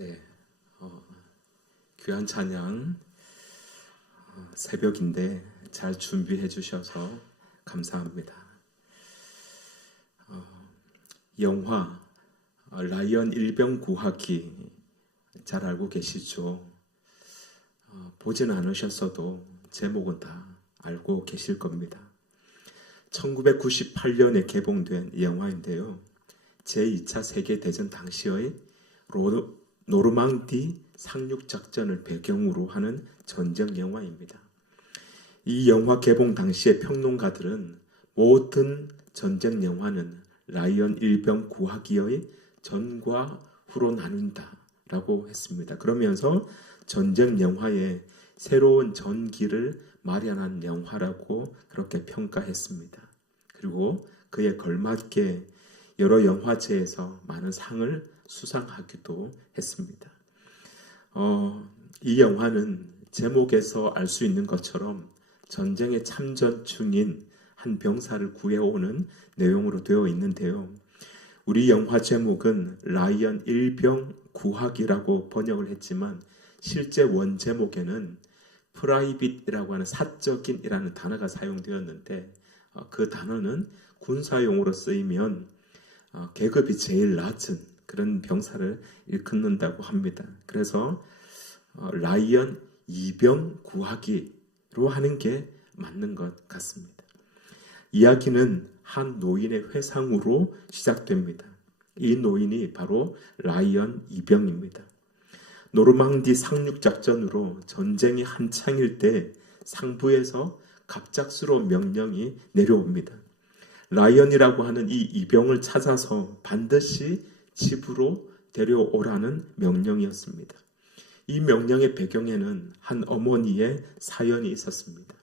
네, 귀한 찬양 새벽인데 잘 준비해 주셔서 감사합니다. 영화 라이언 일병 구하기 잘 알고 계시죠? 보진 않으셨어도 제목은 다 알고 계실 겁니다. 1998년에 개봉된 영화인데요. 제2차 세계대전 당시의 노르망디 상륙작전을 배경으로 하는 전쟁 영화입니다. 이 영화 개봉 당시에 평론가들은 모든 전쟁 영화는 라이언 일병 구하기의 전과 후로 나눈다 라고 했습니다. 그러면서 전쟁 영화에 새로운 전기를 마련한 영화라고 그렇게 평가했습니다. 그리고 그에 걸맞게 여러 영화제에서 많은 상을 수상하기도 했습니다. 이 영화는 제목에서 알 수 있는 것처럼 전쟁에 참전 중인 한 병사를 구해오는 내용으로 되어 있는데요. 우리 영화 제목은 라이언 일병 구하기라고 번역을 했지만 실제 원 제목에는 프라이빗이라고 하는 사적인이라는 단어가 사용되었는데 그 단어는 군사용어로 쓰이면 계급이 제일 낮은 그런 병사를 일컫는다고 합니다. 그래서 라이언 이병 구하기로 하는 게 맞는 것 같습니다. 이야기는 한 노인의 회상으로 시작됩니다. 이 노인이 바로 라이언 이병입니다. 노르망디 상륙작전으로 전쟁이 한창일 때 상부에서 갑작스러운 명령이 내려옵니다. 라이언이라고 하는 이 이병을 찾아서 반드시 집으로 데려오라는 명령이었습니다. 이 명령의 배경에는 한 어머니의 사연이 있었습니다.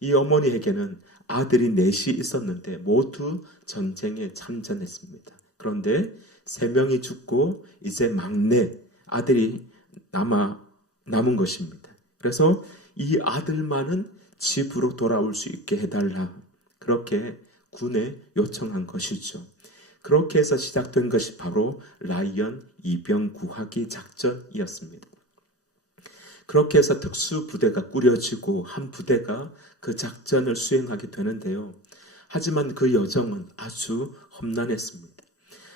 이 어머니에게는 아들이 넷이 있었는데 모두 전쟁에 참전했습니다. 그런데 3명이 죽고 이제 막내 아들이 남은 것입니다. 그래서 이 아들만은 집으로 돌아올 수 있게 해달라. 그렇게 군에 요청한 것이죠. 그렇게 해서 시작된 것이 바로 라이언 이병 구하기 작전이었습니다. 그렇게 해서 특수부대가 꾸려지고 한 부대가 그 작전을 수행하게 되는데요. 하지만 그 여정은 아주 험난했습니다.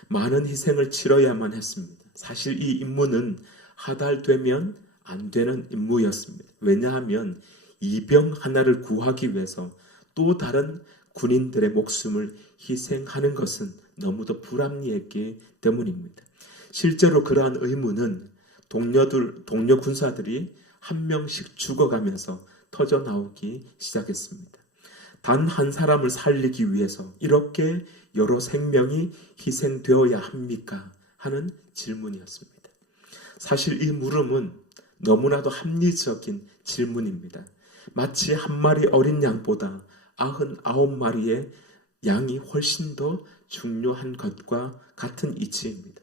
많은 희생을 치러야만 했습니다. 사실 이 임무는 하달되면 안 되는 임무였습니다. 왜냐하면 이병 하나를 구하기 위해서 또 다른 군인들의 목숨을 희생하는 것은 너무도 불합리했기 때문입니다. 실제로 그러한 의무는 동료 군사들이 한 명씩 죽어가면서 터져 나오기 시작했습니다. 단 한 사람을 살리기 위해서 이렇게 여러 생명이 희생되어야 합니까? 하는 질문이었습니다. 사실 이 물음은 너무나도 합리적인 질문입니다. 마치 한 마리 어린 양보다 99마리의 양이 훨씬 더 중요한 것과 같은 이치입니다.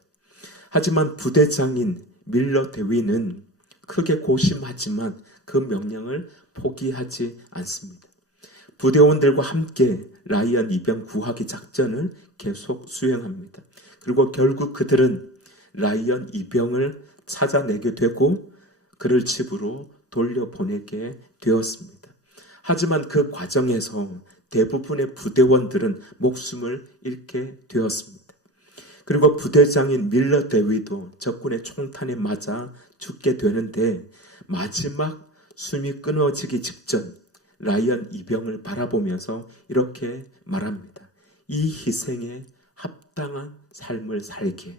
하지만 부대장인 밀러 대위는 크게 고심하지만 그 명령을 포기하지 않습니다. 부대원들과 함께 라이언 이병 구하기 작전을 계속 수행합니다. 그리고 결국 그들은 라이언 이병을 찾아내게 되고 그를 집으로 돌려보내게 되었습니다. 하지만 그 과정에서 대부분의 부대원들은 목숨을 잃게 되었습니다. 그리고 부대장인 밀러 대위도 적군의 총탄에 맞아 죽게 되는데 마지막 숨이 끊어지기 직전 라이언 이병을 바라보면서 이렇게 말합니다. 이 희생에 합당한 삶을 살게.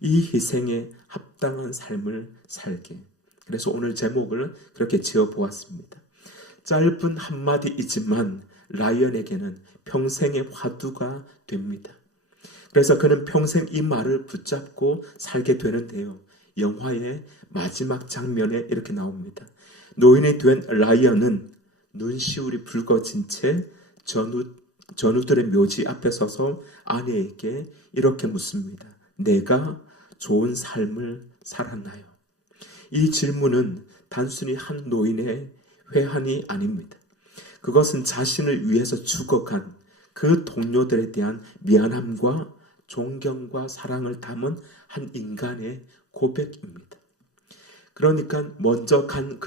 이 희생에 합당한 삶을 살게. 그래서 오늘 제목을 그렇게 지어보았습니다. 짧은 한마디이지만 라이언에게는 평생의 화두가 됩니다. 그래서 그는 평생 이 말을 붙잡고 살게 되는데요. 영화의 마지막 장면에 이렇게 나옵니다. 노인이 된 라이언은 눈시울이 붉어진 채 전우들의 묘지 앞에 서서 아내에게 이렇게 묻습니다. 내가 좋은 삶을 살았나요? 이 질문은 단순히 한 노인의 회한이 아닙니다. 그것은 자신을 위해서 죽어간 그 동료들에 대한 미안함과 존경과 사랑을 담은 한 인간의 고백입니다. 그러니까 먼저 간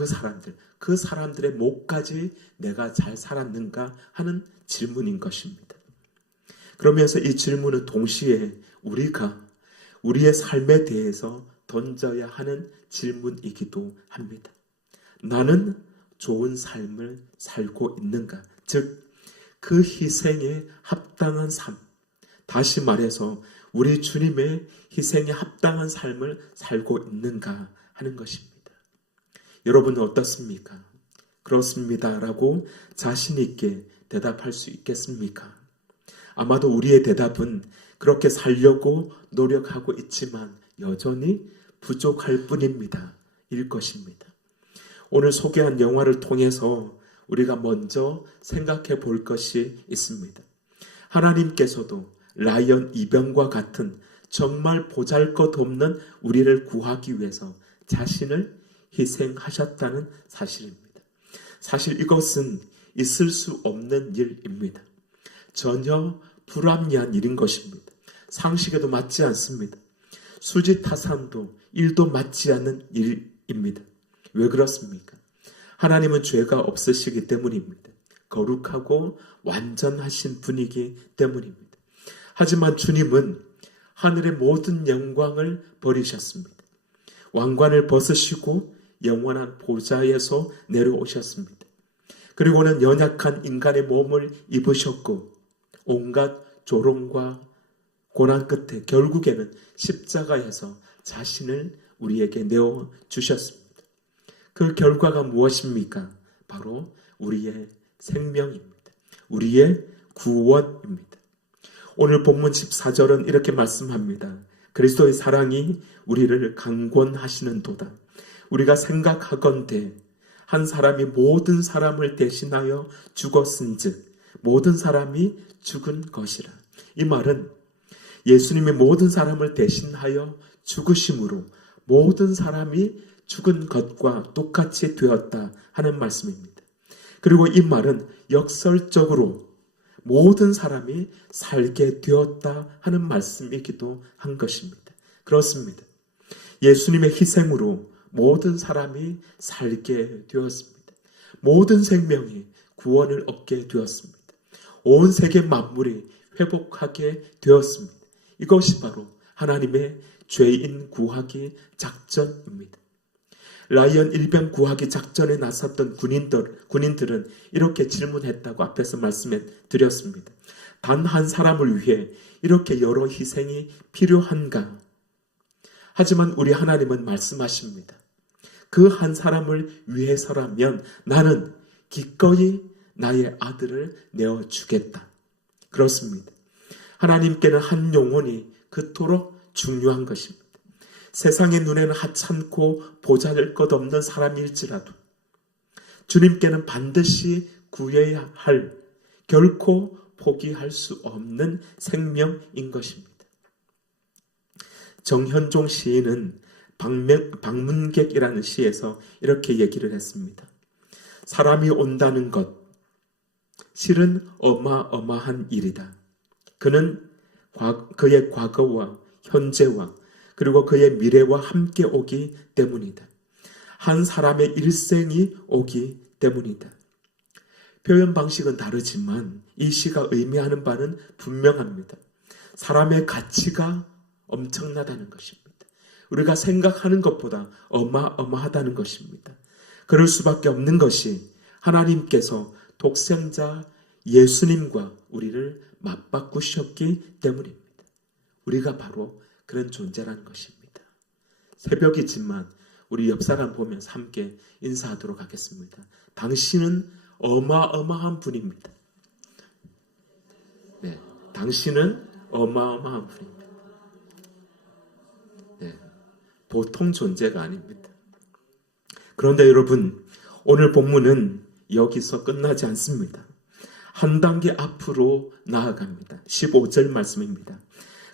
그 사람들의 목까지 내가 잘 살았는가 하는 질문인 것입니다. 그러면서 이 질문은 동시에 우리가 우리의 삶에 대해서 던져야 하는 질문이기도 합니다. 나는 좋은 삶을 살고 있는가? 즉, 그 희생에 합당한 삶. 다시 말해서 우리 주님의 희생에 합당한 삶을 살고 있는가 하는 것입니다. 여러분은 어떻습니까? 그렇습니다 라고 자신 있게 대답할 수 있겠습니까? 아마도 우리의 대답은 그렇게 살려고 노력하고 있지만 여전히 부족할 뿐입니다. 일 것입니다. 오늘 소개한 영화를 통해서 우리가 먼저 생각해 볼 것이 있습니다. 하나님께서도 라이언 이병과 같은 정말 보잘것없는 우리를 구하기 위해서 자신을 희생하셨다는 사실입니다. 사실 이것은 있을 수 없는 일입니다. 전혀 불합리한 일인 것입니다. 상식에도 맞지 않습니다. 수지타산도 일도 맞지 않는 일입니다. 왜 그렇습니까? 하나님은 죄가 없으시기 때문입니다. 거룩하고 완전하신 분이기 때문입니다. 하지만 주님은 하늘의 모든 영광을 버리셨습니다. 왕관을 벗으시고 영원한 보좌에서 내려오셨습니다. 그리고는 연약한 인간의 몸을 입으셨고 온갖 조롱과 고난 끝에 결국에는 십자가에서 자신을 우리에게 내어주셨습니다. 그 결과가 무엇입니까? 바로 우리의 생명입니다. 우리의 구원입니다. 오늘 본문 14절은 이렇게 말씀합니다. 그리스도의 사랑이 우리를 강권하시는 도다. 우리가 생각하건대 한 사람이 모든 사람을 대신하여 죽었은즉 모든 사람이 죽은 것이라. 이 말은 예수님이 모든 사람을 대신하여 죽으심으로 모든 사람이 죽은 것과 똑같이 되었다 하는 말씀입니다. 그리고 이 말은 역설적으로 모든 사람이 살게 되었다 하는 말씀이기도 한 것입니다. 그렇습니다. 예수님의 희생으로 모든 사람이 살게 되었습니다. 모든 생명이 구원을 얻게 되었습니다. 온 세계 만물이 회복하게 되었습니다. 이것이 바로 하나님의 죄인 구하기 작전입니다. 라이언 일병 구하기 작전에 나섰던 군인들은 이렇게 질문했다고 앞에서 말씀해 드렸습니다. 단 한 사람을 위해 이렇게 여러 희생이 필요한가? 하지만 우리 하나님은 말씀하십니다. 그 한 사람을 위해서라면 나는 기꺼이 나의 아들을 내어주겠다. 그렇습니다. 하나님께는 한 영혼이 그토록 중요한 것입니다. 세상의 눈에는 하찮고 보잘것없는 사람일지라도 주님께는 반드시 구해야 할, 결코 포기할 수 없는 생명인 것입니다. 정현종 시인은 방문객이라는 시에서 이렇게 얘기를 했습니다. 사람이 온다는 것, 실은 어마어마한 일이다. 그는 그의 과거와 현재와 그리고 그의 미래와 함께 오기 때문이다. 한 사람의 일생이 오기 때문이다. 표현 방식은 다르지만 이 시가 의미하는 바는 분명합니다. 사람의 가치가 엄청나다는 것입니다. 우리가 생각하는 것보다 어마어마하다는 것입니다. 그럴 수밖에 없는 것이 하나님께서 독생자 예수님과 우리를 맞바꾸셨기 때문입니다. 우리가 바로 그런 존재라는 것입니다. 새벽이지만 우리 옆 사람 보면서 함께 인사하도록 하겠습니다. 당신은 어마어마한 분입니다. 네, 당신은 어마어마한 분입니다. 네, 보통 존재가 아닙니다. 그런데 여러분, 오늘 본문은 여기서 끝나지 않습니다. 한 단계 앞으로 나아갑니다. 15절 말씀입니다.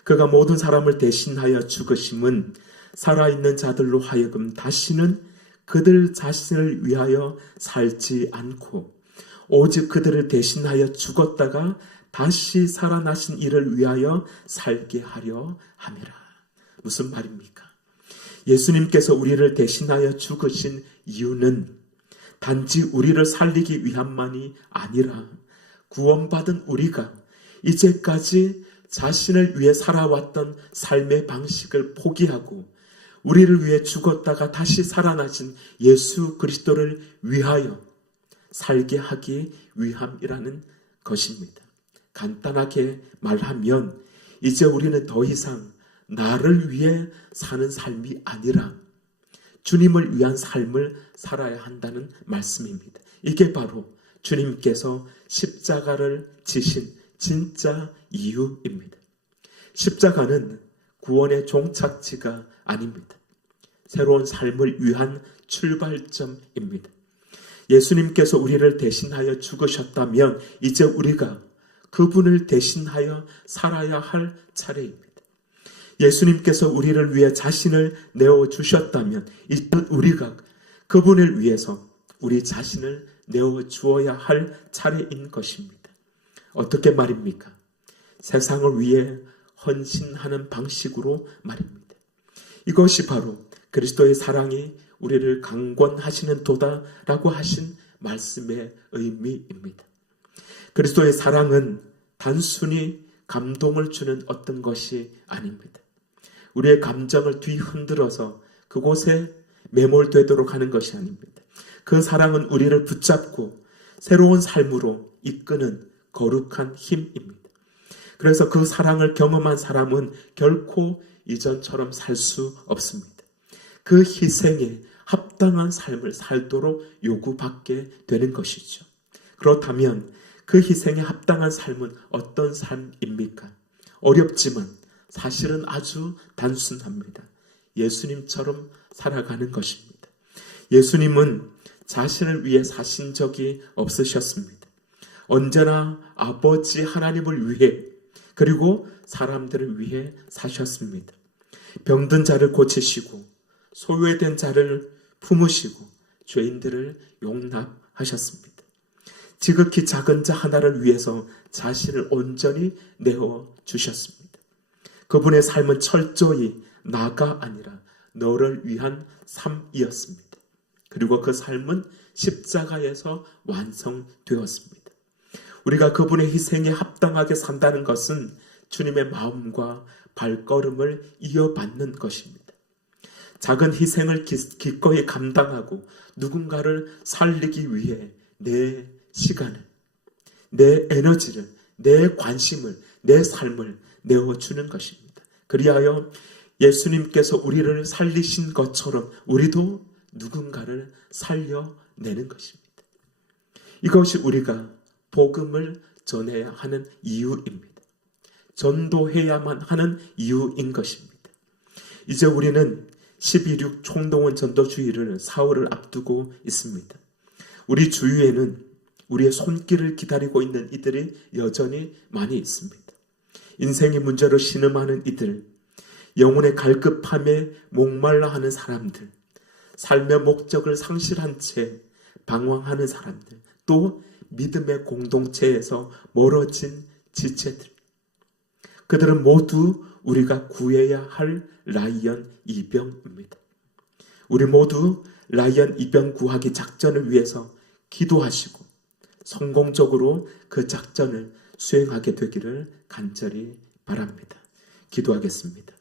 그가 모든 사람을 대신하여 죽으심은 살아있는 자들로 하여금 다시는 그들 자신을 위하여 살지 않고 오직 그들을 대신하여 죽었다가 다시 살아나신 이를 위하여 살게 하려 함이라. 무슨 말입니까? 예수님께서 우리를 대신하여 죽으신 이유는 단지 우리를 살리기 위함만이 아니라 구원받은 우리가 이제까지 자신을 위해 살아왔던 삶의 방식을 포기하고 우리를 위해 죽었다가 다시 살아나신 예수 그리스도를 위하여 살게 하기 위함이라는 것입니다. 간단하게 말하면 이제 우리는 더 이상 나를 위해 사는 삶이 아니라 주님을 위한 삶을 살아야 한다는 말씀입니다. 이게 바로 주님께서 십자가를 지신 진짜 이유입니다. 십자가는 구원의 종착지가 아닙니다. 새로운 삶을 위한 출발점입니다. 예수님께서 우리를 대신하여 죽으셨다면 이제 우리가 그분을 대신하여 살아야 할 차례입니다. 예수님께서 우리를 위해 자신을 내어주셨다면 이제 우리가 그분을 위해서 우리 자신을 내어주어야 할 차례인 것입니다. 어떻게 말입니까? 세상을 위해 헌신하는 방식으로 말입니다. 이것이 바로 그리스도의 사랑이 우리를 강권하시는 도다라고 하신 말씀의 의미입니다. 그리스도의 사랑은 단순히 감동을 주는 어떤 것이 아닙니다. 우리의 감정을 뒤흔들어서 그곳에 매몰되도록 하는 것이 아닙니다. 그 사랑은 우리를 붙잡고 새로운 삶으로 이끄는 거룩한 힘입니다. 그래서 그 사랑을 경험한 사람은 결코 이전처럼 살 수 없습니다. 그 희생에 합당한 삶을 살도록 요구받게 되는 것이죠. 그렇다면 그 희생에 합당한 삶은 어떤 삶입니까? 어렵지만 사실은 아주 단순합니다. 예수님처럼 살아가는 것입니다. 예수님은 자신을 위해 사신 적이 없으셨습니다. 언제나 아버지 하나님을 위해 그리고 사람들을 위해 사셨습니다. 병든 자를 고치시고 소외된 자를 품으시고 죄인들을 용납하셨습니다. 지극히 작은 자 하나를 위해서 자신을 온전히 내어주셨습니다. 그분의 삶은 철저히 나가 아니라 너를 위한 삶이었습니다. 그리고 그 삶은 십자가에서 완성되었습니다. 우리가 그분의 희생에 합당하게 산다는 것은 주님의 마음과 발걸음을 이어받는 것입니다. 작은 희생을 기꺼이 감당하고 누군가를 살리기 위해 내 시간을, 내 에너지를, 내 관심을, 내 삶을 내어주는 것입니다. 그리하여 예수님께서 우리를 살리신 것처럼 우리도 누군가를 살려내는 것입니다. 이것이 우리가 복음을 전해야 하는 이유입니다. 전도해야만 하는 이유인 것입니다. 이제 우리는 12.6 총동원 전도주의를 사흘을 앞두고 있습니다. 우리 주위에는 우리의 손길을 기다리고 있는 이들이 여전히 많이 있습니다. 인생의 문제로 신음하는 이들, 영혼의 갈급함에 목말라 하는 사람들, 삶의 목적을 상실한 채 방황하는 사람들, 또 믿음의 공동체에서 멀어진 지체들. 그들은 모두 우리가 구해야 할 라이언 이병입니다. 우리 모두 라이언 이병 구하기 작전을 위해서 기도하시고 성공적으로 그 작전을 수행하게 되기를 간절히 바랍니다. 기도하겠습니다.